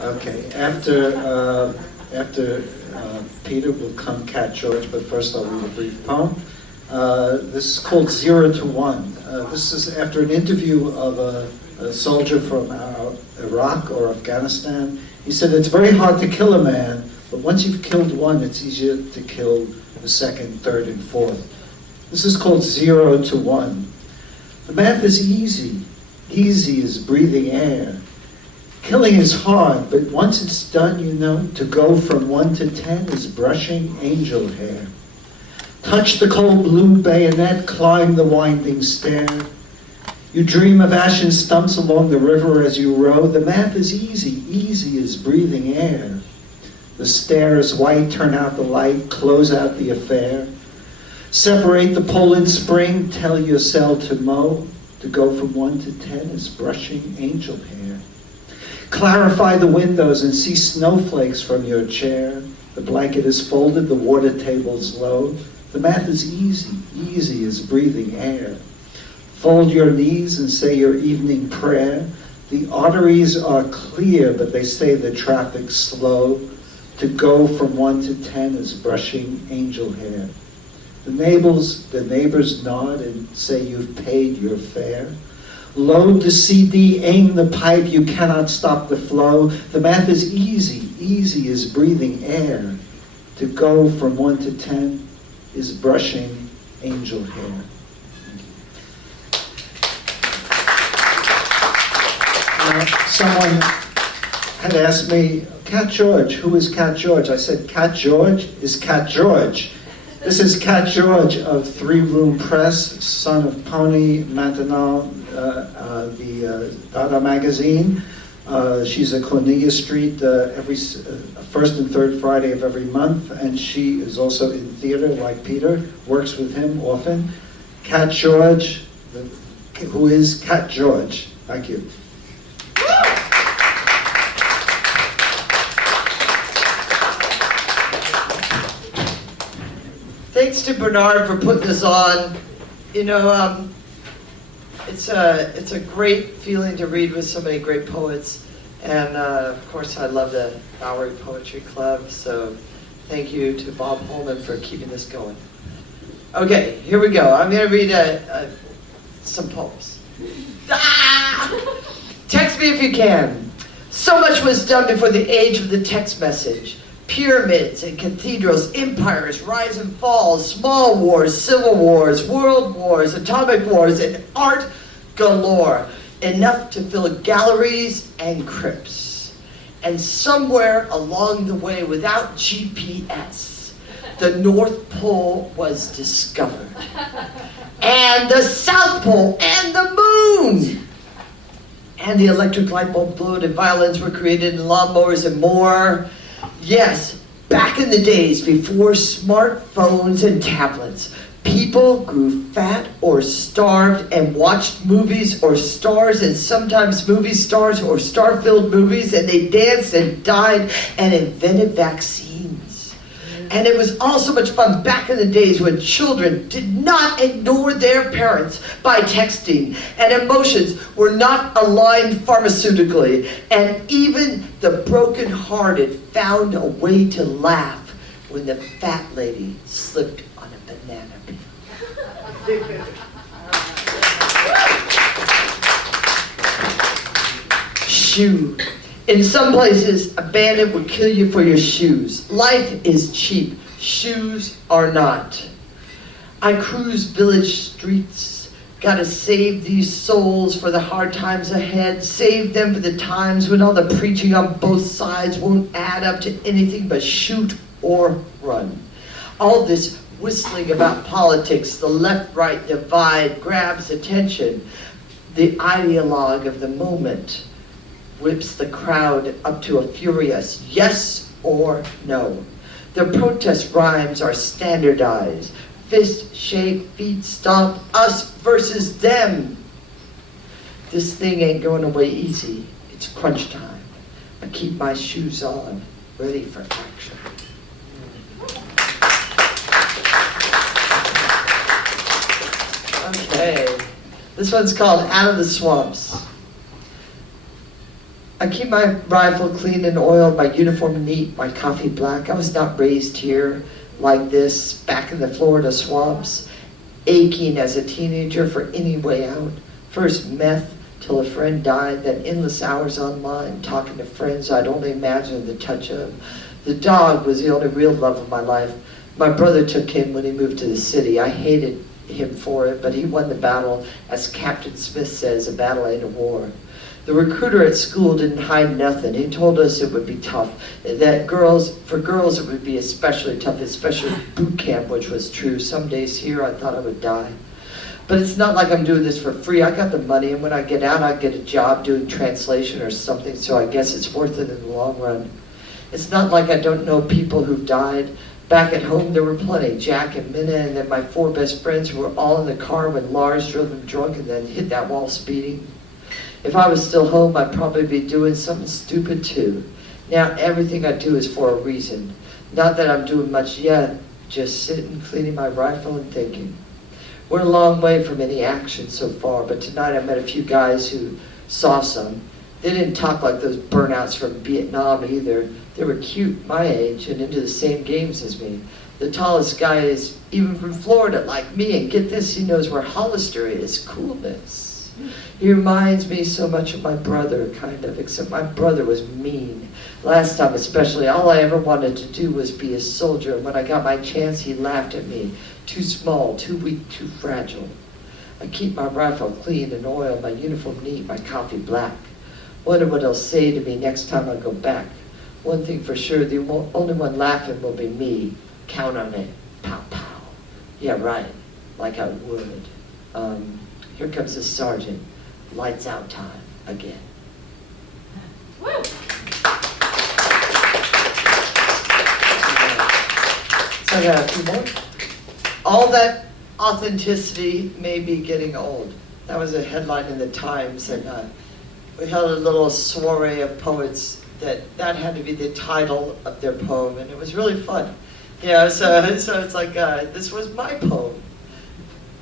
Okay, after Peter will come Cat George, but first I'll read a brief poem. This is called 0 to 1. This is after an interview of a soldier from Iraq or Afghanistan. He said, it's very hard to kill a man, but once you've killed one, it's easier to kill the second, third, and fourth. This is called 0 to 1. The math is easy. Easy as breathing air. Killing is hard, but once it's done, you know, to go from 1 to 10 is brushing angel hair. Touch the cold blue bayonet, climb the winding stair. You dream of ashen stumps along the river as you row. The math is easy, easy as breathing air. The stair is white, turn out the light, close out the affair. Separate the pole in spring, tell your cell to mow. To go from 1 to 10 is brushing angel hair. Clarify the windows and see snowflakes from your chair. The blanket is folded, the water table's low. The math is easy, easy as breathing air. Fold your knees and say your evening prayer. The arteries are clear, but they say the traffic's slow. To go from 1 to 10 is brushing angel hair. The neighbors nod and say you've paid your fare. Load the CD, aim the pipe, you cannot stop the flow. The math is easy, easy as breathing air. To go from 1 to 10 is brushing angel hair. Someone had asked me, Cat George, who is Cat George? I said, Cat George is Cat George. This is Cat George of Three Room Press, son of Pony Maintenant, the Dada magazine. She's at Cornelia Street every first and third Friday of every month, and she is also in theater like Peter, works with him often. Cat George, who is Cat George. Thank you. Thanks to Bernard for putting this on. You know, it's a great feeling to read with so many great poets. And of course, I love the Bowery Poetry Club. So thank you to Bob Holman for keeping this going. Okay, here we go. I'm going to read some poems. Text me if you can. So much was done before the age of the text message. Pyramids and cathedrals, empires, rise and fall, small wars, civil wars, world wars, atomic wars, and art galore. Enough to fill galleries and crypts. And somewhere along the way, without GPS, the North Pole was discovered. And the South Pole, and the moon. And the electric light bulb glowed, and violins were created, and lawnmowers and more. Yes, back in the days before smartphones and tablets, people grew fat or starved and watched movies or stars, and sometimes movie stars or star-filled movies, and they danced and died and invented vaccines. And it was all so much fun back in the days when children did not ignore their parents by texting, and emotions were not aligned pharmaceutically, and even the broken-hearted found a way to laugh when the fat lady slipped on a banana peel. Shoe. In some places, a bandit would kill you for your shoes. Life is cheap. Shoes are not. I cruise village streets. Gotta save these souls for the hard times ahead. Save them for the times when all the preaching on both sides won't add up to anything but shoot or run. All this whistling about politics, the left-right divide grabs attention. The ideologue of the moment whips the crowd up to a furious yes or no. The protest rhymes are standardized. Fist, shake, feet, stomp, us versus them. This thing ain't going away easy. It's crunch time. I keep my shoes on, ready for action. Okay, this one's called Out of the Swamps. I keep my rifle clean and oiled, my uniform neat, my coffee black. I was not raised here like this, back in the Florida swamps, aching as a teenager for any way out. First meth, till a friend died, then endless hours online, talking to friends I'd only imagined the touch of. The dog was the only real love of my life. My brother took him when he moved to the city. I hated him for it, but he won the battle. As Captain Smith says, a battle ain't a war. The recruiter at school didn't hide nothing. He told us it would be tough, that for girls it would be especially tough, especially boot camp, which was true. Some days here I thought I would die. But it's not like I'm doing this for free. I got the money, and when I get out, I get a job doing translation or something, so I guess it's worth it in the long run. It's not like I don't know people who've died. Back at home, there were plenty. Jack and Minna, and then my 4 best friends who were all in the car when Lars drove them drunk and then hit that wall speeding. If I was still home, I'd probably be doing something stupid too. Now everything I do is for a reason. Not that I'm doing much yet, just sitting, cleaning my rifle and thinking. We're a long way from any action so far, but tonight I met a few guys who saw some. They didn't talk like those burnouts from Vietnam either. They were cute, my age, and into the same games as me. The tallest guy is even from Florida, like me, and get this, he knows where Hollister is. Coolness. He reminds me so much of my brother, kind of, except my brother was mean. Last time especially, all I ever wanted to do was be a soldier, and when I got my chance, he laughed at me. Too small, too weak, too fragile. I keep my rifle clean and oiled, my uniform neat, my coffee black. Wonder what he'll say to me next time I go back. One thing for sure, the only one laughing will be me. Count on it. Pow, pow. Yeah, right. Like I would. Here comes the sergeant. Lights out time again. Woo! So I got a few more. All that authenticity may be getting old. That was a headline in the Times, and we held a little soiree of poets that had to be the title of their poem, and it was really fun. So it's like, this was my poem.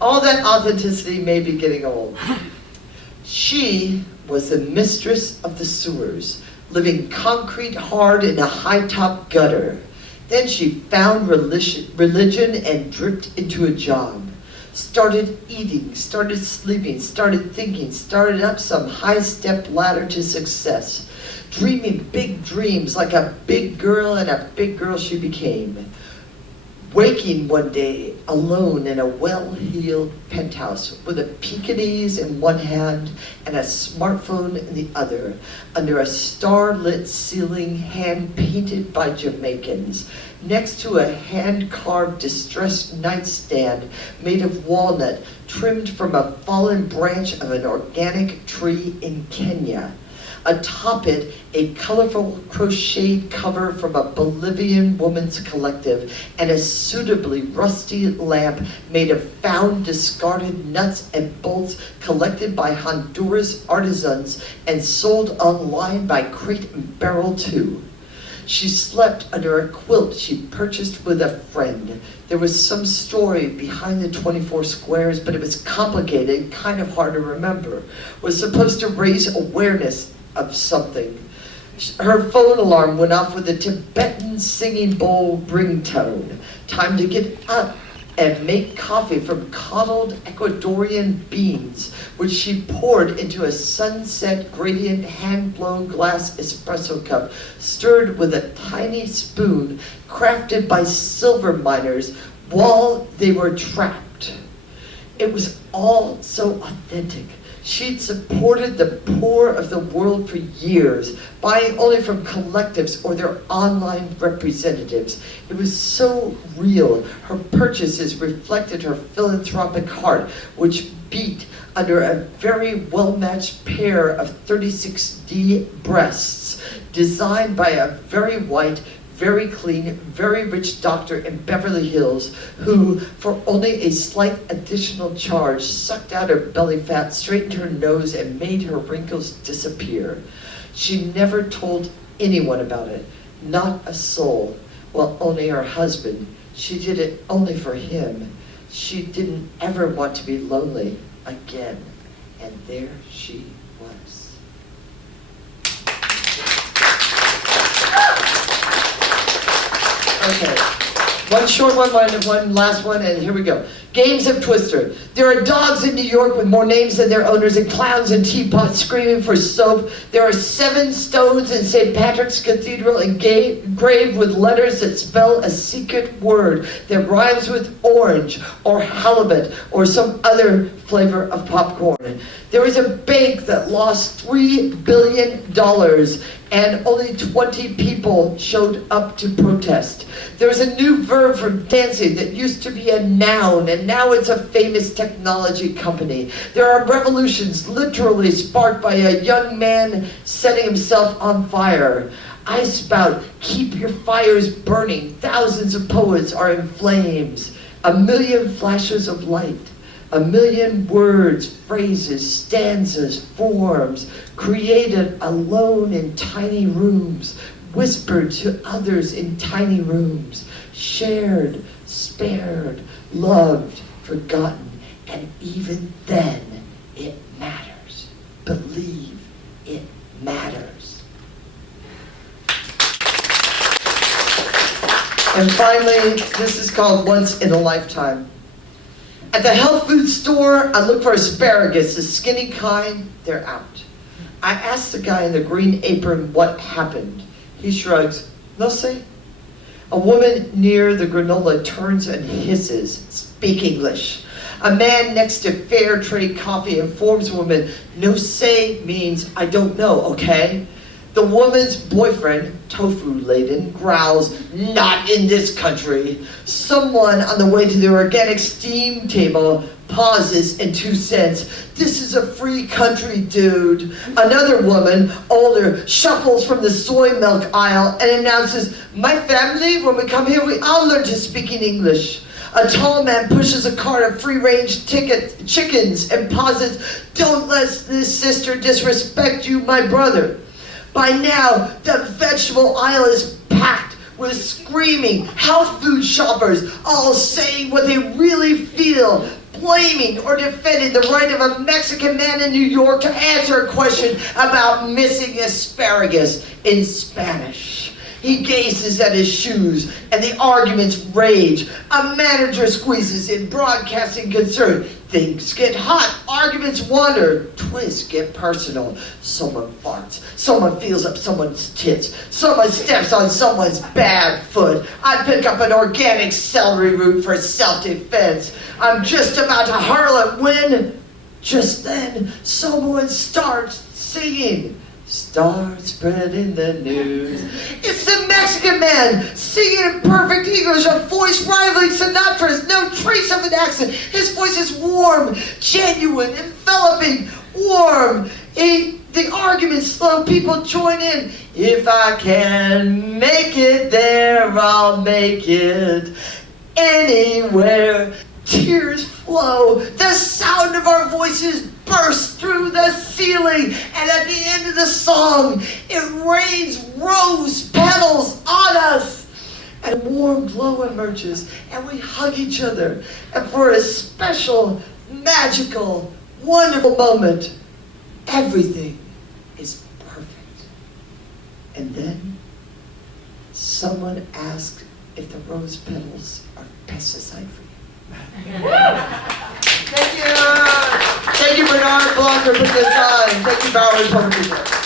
All that authenticity may be getting old. She was the mistress of the sewers, living concrete hard in a high-top gutter. Then she found religion and dripped into a job. Started eating, started sleeping, started thinking, started up some high-step ladder to success. Dreaming big dreams like a big girl, and a big girl she became. Waking one day alone in a well-heeled penthouse with a Pekingese in one hand and a smartphone in the other, under a star-lit ceiling hand-painted by Jamaicans, next to a hand-carved distressed nightstand made of walnut trimmed from a fallen branch of an organic tree in Kenya. Atop it, a colorful crocheted cover from a Bolivian woman's collective, and a suitably rusty lamp made of found discarded nuts and bolts collected by Honduras artisans and sold online by Crate and Barrel too. She slept under a quilt she purchased with a friend. There was some story behind the 24 squares, but it was complicated, kind of hard to remember. Was supposed to raise awareness of something. Her phone alarm went off with a Tibetan singing bowl ringtone. Time to get up and make coffee from coddled Ecuadorian beans, which she poured into a sunset gradient hand-blown glass espresso cup, stirred with a tiny spoon crafted by silver miners while they were trapped. It was all so authentic. She'd supported the poor of the world for years, buying only from collectives or their online representatives. It was so real. Her purchases reflected her philanthropic heart, which beat under a very well-matched pair of 36D breasts, designed by a very white, very clean, very rich doctor in Beverly Hills who, for only a slight additional charge, sucked out her belly fat, straightened her nose, and made her wrinkles disappear. She never told anyone about it, not a soul. Well, only her husband. She did it only for him. She didn't ever want to be lonely again. And there she was. Okay. One short one, one last one, and here we go. Games of Twister. There are dogs in New York with more names than their owners and clowns and teapots screaming for soap. There are 7 stones in St. Patrick's Cathedral engraved with letters that spell a secret word that rhymes with orange or halibut or some other flavor of popcorn. There is a bank that lost $3 billion and only 20 people showed up to protest. There's a new verb for dancing that used to be a noun, and now it's a famous technology company. There are revolutions literally sparked by a young man setting himself on fire. I spout, keep your fires burning. Thousands of poets are in flames. A million flashes of light. A million words, phrases, stanzas, forms, created alone in tiny rooms, whispered to others in tiny rooms, shared, spared, loved, forgotten, and even then it matters. Believe it matters. And finally, this is called Once in a Lifetime. At the health food store, I look for asparagus, the skinny kind, they're out. I ask the guy in the green apron what happened. He shrugs, no sé. A woman near the granola turns and hisses, speak English. A man next to fair trade coffee informs a woman, no sé means I don't know, okay? The woman's boyfriend, tofu-laden, growls, not in this country. Someone on the way to the organic steam table pauses in 2 cents. This is a free country, dude. Another woman, older, shuffles from the soy milk aisle and announces, my family, when we come here, we all learn to speak in English. A tall man pushes a cart of free-range chickens and pauses, don't let this sister disrespect you, my brother. By now, the vegetable aisle is packed with screaming health food shoppers, all saying what they really feel, blaming or defending the right of a Mexican man in New York to answer a question about missing asparagus in Spanish. He gazes at his shoes, and the arguments rage. A manager squeezes in, broadcasting concern. Things get hot, arguments wander, twists get personal. Someone farts, someone feels up someone's tits, someone steps on someone's bad foot. I pick up an organic celery root for self-defense. I'm just about to hurl it when, just then, someone starts singing. Start spreading the news. It's the Mexican man singing in perfect English, a voice rivaling Sinatra's, no trace of an accent. His voice is warm, genuine, enveloping, warm. The arguments slow, people join in. If I can make it there, I'll make it anywhere. Tears flow. The sound of our voices bursts through the ceiling. And at the end of the song, it rains rose petals on us. And a warm glow emerges. And we hug each other. And for a special, magical, wonderful moment, everything is perfect. And then someone asks if the rose petals are pesticide free. Thank you. Thank you, Bernard Blanc, for putting this on. Thank you, Bowery Public Media.